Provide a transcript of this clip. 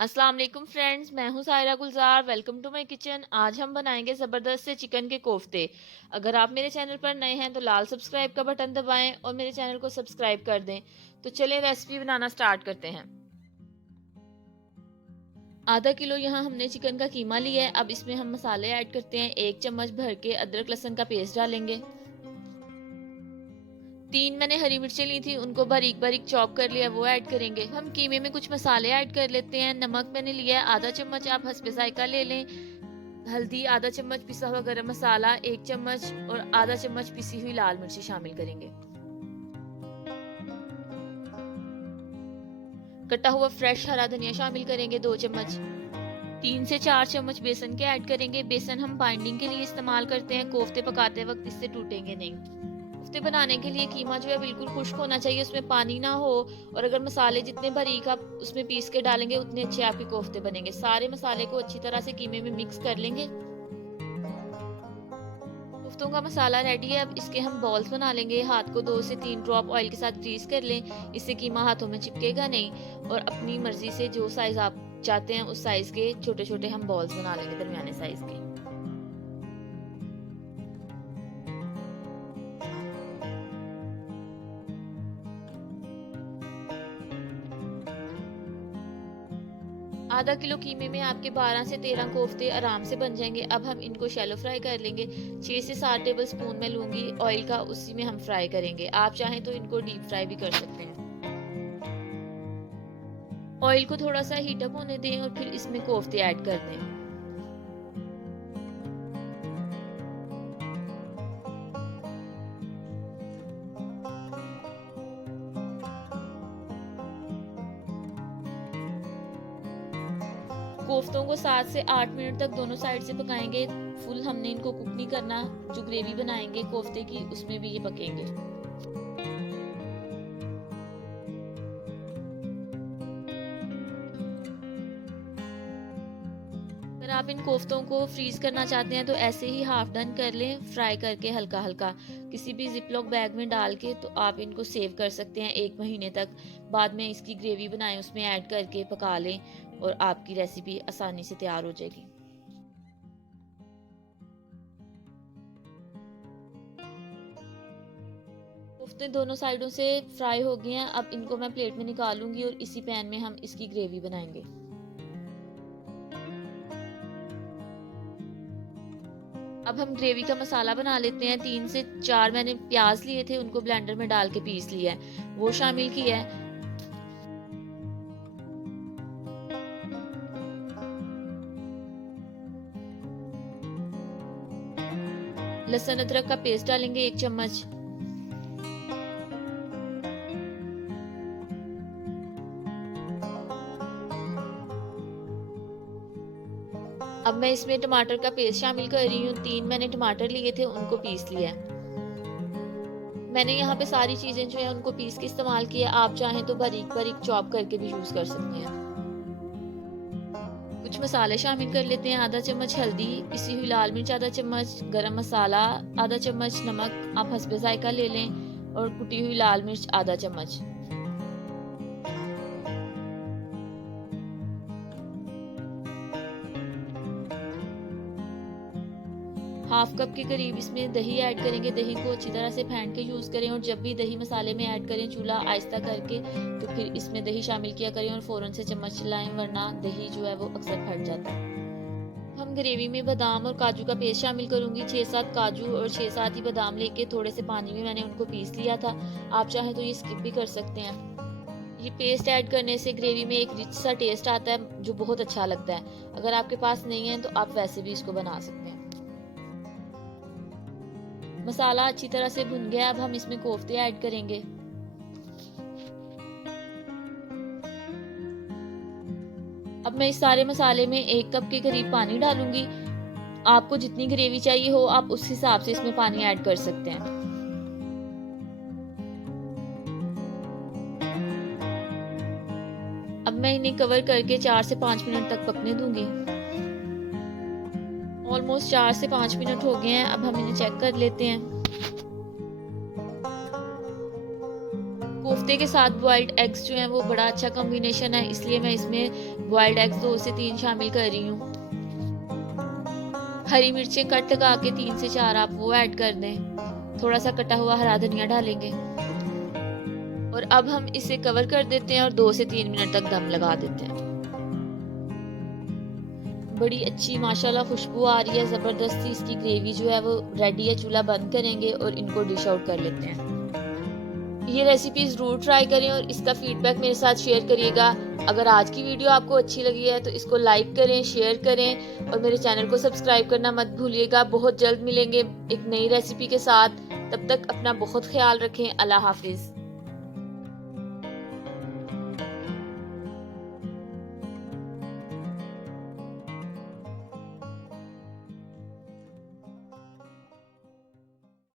अस्सलाम वालेकुम फ्रेंड्स, मैं हूं Saira Gulzar. Welcome to my kitchen. आज हम बनाएंगे ज़बरदस्त से चिकन के कोफ्ते। अगर आप मेरे चैनल पर नए हैं तो लाल सब्सक्राइब का बटन दबाएं और मेरे चैनल को सब्सक्राइब कर दें। तो चलें रेसिपी बनाना स्टार्ट करते हैं। आधा किलो यहाँ हमने चिकन का कीमा लिया है। अब इसमें हम मसाले ऐड करते हैं। 1 चम्मच भर के अदरक लहसुन का पेस्ट डालेंगे। 3 मैंने हरी मिर्चें ली थी, उनको बारीक बारीक चॉप कर लिया, वो ऐड करेंगे। हम कीमे में कुछ मसाले ऐड कर लेते हैं। नमक मैंने लिया है आधा चम्मच, आप हस्बे जायका ले लें। हल्दी आधा चम्मच, पिसा हुआ गरम मसाला 1 चम्मच और आधा चम्मच पिसी हुई लाल मिर्ची शामिल करेंगे। कटा हुआ फ्रेश हरा धनिया शामिल करेंगे 2 चम्मच। 3 से 4 चम्मच बेसन के ऐड करेंगे। बेसन हम बाइंडिंग के लिए इस्तेमाल करते हैं, कोफ्ते पकाते वक्त इससे टूटेंगे नहीं। कोफ्ते बनाने के लिए कीमा जो है बिल्कुल खुश्क होना चाहिए, उसमें पानी ना हो। और अगर मसाले जितने बारीक आप उसमें पीस के डालेंगे उतने अच्छे आपके कोफ्ते बनेंगे। सारे मसाले को अच्छी तरह से कीमे में मिक्स कर लेंगे। कोफ्तों का मसाला रेडी है। अब इसके हम बॉल्स बना लेंगे। हाथ को 2 से 3 ड्रॉप ऑयल के साथ ग्रीस कर लें, इससे कीमा हाथों में चिपकेगा नहीं। और अपनी मर्जी से जो साइज आप चाहते हैं उस साइज के छोटे छोटे हम बॉल्स बना लेंगे, दरमियाने साइज के। आधा किलो कीमे में आपके 12 से 13 कोफ्ते आराम से बन जाएंगे। अब हम इनको शैलो फ्राई कर लेंगे। 6 से 7 टेबल स्पून मैं लूंगी ऑयल का, उसी में हम फ्राई करेंगे। आप चाहें तो इनको डीप फ्राई भी कर सकते हैं। ऑयल को थोड़ा सा हीट अप होने दें और फिर इसमें कोफ्ते ऐड कर दें। कोफ्तों को 7 से 8 मिनट तक दोनों साइड से पकाएंगे। फुल हमने इनको कुक नहीं करना। जो ग्रेवी बनाएंगे कोफ्ते की उसमें भी ये पकेंगे। अगर आप इन कोफ्तों को फ्रीज करना चाहते हैं तो ऐसे ही हाफ डन कर लें, फ्राई करके हल्का हल्का किसी भी जिपलॉक बैग में डाल के। तो आप इनको सेव कर सकते हैं 1 महीने तक। बाद में इसकी ग्रेवी बनाएं, उसमें ऐड करके पका लें और आपकी रेसिपी आसानी से तैयार हो जाएगी। कोफ्ते दोनों साइडों से फ्राई हो गए हैं। अब इनको मैं प्लेट में निकालूंगी और इसी पैन में हम इसकी ग्रेवी बनाएंगे। अब हम ग्रेवी का मसाला बना लेते हैं। 3 से 4 मैंने प्याज लिए थे, उनको ब्लेंडर में डाल के पीस लिया है, वो शामिल किया है। लहसुन अदरक का पेस्ट डालेंगे 1 चम्मच। अब मैं इसमें टमाटर का पेस्ट शामिल कर रही हूँ। 3 मैंने टमाटर लिए थे, उनको पीस लिया है। मैंने यहाँ पे सारी चीजें जो है उनको पीस के इस्तेमाल किया। आप चाहें तो बारीक बारीक चॉप करके भी यूज कर सकते हैं। कुछ मसाले शामिल कर लेते हैं। आधा चम्मच हल्दी, पिसी हुई लाल मिर्च आधा चम्मच, गरम मसाला आधा चम्मच, नमक आप हस्बे जायका ले लें और कुटी हुई लाल मिर्च आधा चम्मच। हाफ कप के करीब इसमें दही ऐड करेंगे। दही को अच्छी तरह से फेंट के यूज करें और जब भी दही मसाले में ऐड करें चूल्हा आहिस्ता करके तो फिर इसमें दही शामिल किया करें और फौरन से चम्मच चलाएं, वरना दही जो है वो अक्सर फट जाता है। हम ग्रेवी में बादाम और काजू का पेस्ट शामिल करूंगी। 6-7 काजू और 6-7 ही बादाम लेके थोड़े से पानी में मैंने उनको पीस लिया था। आप चाहें तो ये स्किप भी कर सकते हैं। ये पेस्ट ऐड करने से ग्रेवी में एक रिच सा टेस्ट आता है जो बहुत अच्छा लगता है। अगर आपके पास नहीं है तो आप वैसे भी इसको बना सकते हैं। मसाला अच्छी तरह से भुन गया। अब हम इसमें कोफ्ते ऐड करेंगे। अब मैं इस सारे मसाले में 1 कप के करीब पानी डालूंगी। आपको जितनी ग्रेवी चाहिए हो आप उस हिसाब से इसमें पानी ऐड कर सकते हैं। अब मैं इन्हें कवर करके 4 से 5 मिनट तक पकने दूंगी। ऑलमोस्ट 4 से 5 मिनट हो गए हैं। अब हम इन्हें चेक कर लेते हैं। कोफ्ते कोफ्ते के साथ बॉइल्ड एग्स जो हैं वो बड़ा अच्छा कॉम्बिनेशन है, इसलिए मैं इसमें बॉइल्ड एग्स 2 से 3 शामिल कर रही हूँ। हरी मिर्चें कट लगा के 3 से 4 आप वो ऐड कर दें। थोड़ा सा कटा हुआ हरा धनिया डालेंगे और अब हम इसे कवर कर देते हैं और 2 से 3 मिनट तक दम लगा देते हैं। बड़ी अच्छी माशाल्लाह खुशबू आ रही है, ज़बरदस्त सी इसकी ग्रेवी जो है वो रेडी है। चूल्हा बंद करेंगे और इनको डिश आउट कर लेते हैं। ये रेसिपी ज़रूर ट्राई करें और इसका फीडबैक मेरे साथ शेयर करिएगा। अगर आज की वीडियो आपको अच्छी लगी है तो इसको लाइक करें, शेयर करें और मेरे चैनल को सब्सक्राइब करना मत भूलिएगा। बहुत जल्द मिलेंगे एक नई रेसिपी के साथ। तब तक अपना बहुत ख्याल रखें। अल्लाह हाफिज़।